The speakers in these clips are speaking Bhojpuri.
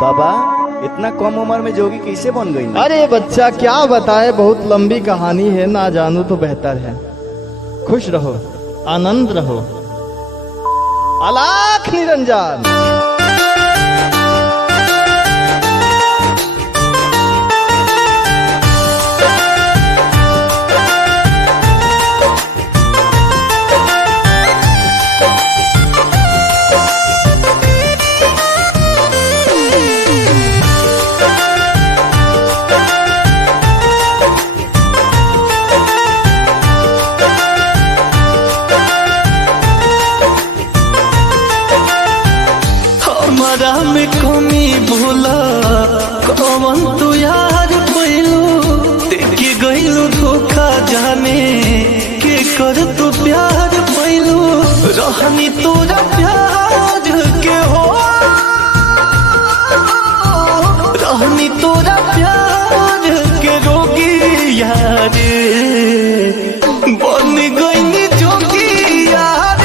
बाबा इतना कम उम्र में जोगी कैसे बन गई? अरे बच्चा क्या बताए, बहुत लंबी कहानी है, ना जानू तो बेहतर है। खुश रहो, आनंद रहो। अलख निरंजन। हमारा में कमी भूला कौन तू यार पैलू, देखी गईलू धोखा जाने के कर तू प्यार पैलू। रहनी तोरा प्यार के हो, रहनी तोरा प्यार के रोगी यार, बन गई जोगी यार।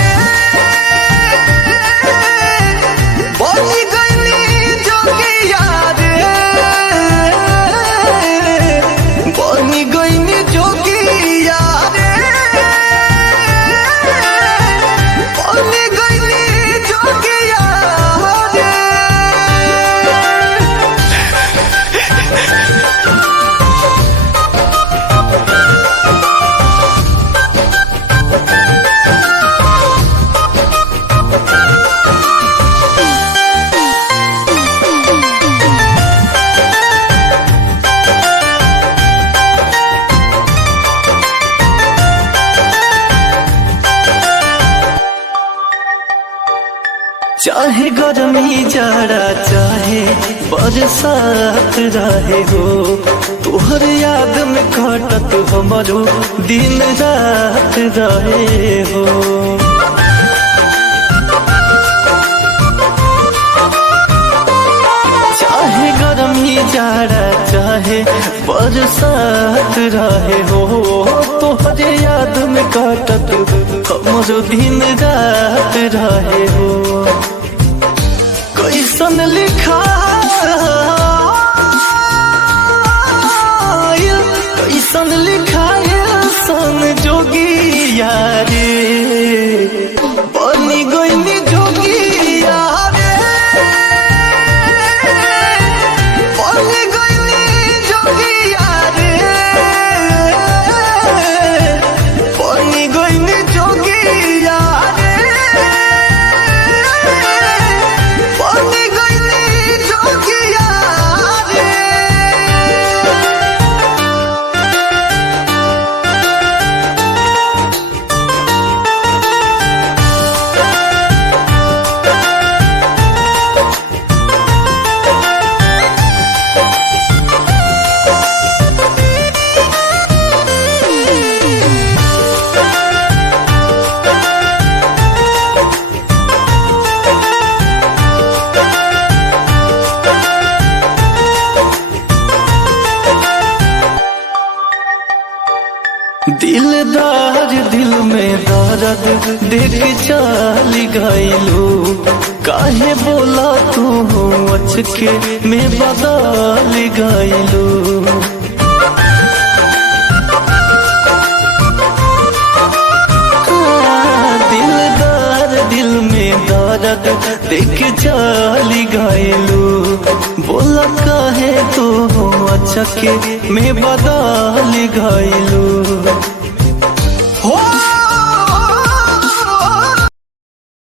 चाहे गर्मी जाड़ा चाहे बरसात रहे हो, तोहर याद में कटत हमारो दिन रात रहे हो। चाहे गर्मी जाड़ा चाहे बरसात रहे हो, तोहर याद में कटत हमारो दिन रात रहे हो। कैसन लिखा कैसन लिखाए सन जोगी यारे, बनी गई जोगी यारे, बनी गई जोगी यारे, बनी गई जोगी यारे। दिलदार दिल में दर्द देख चल गईलू, काहे बोला तू अचके में बदल गईलू। दिलदार दिल में दर्द देख चल गईलू, बोला काहे तू अचके में बदल गईलू।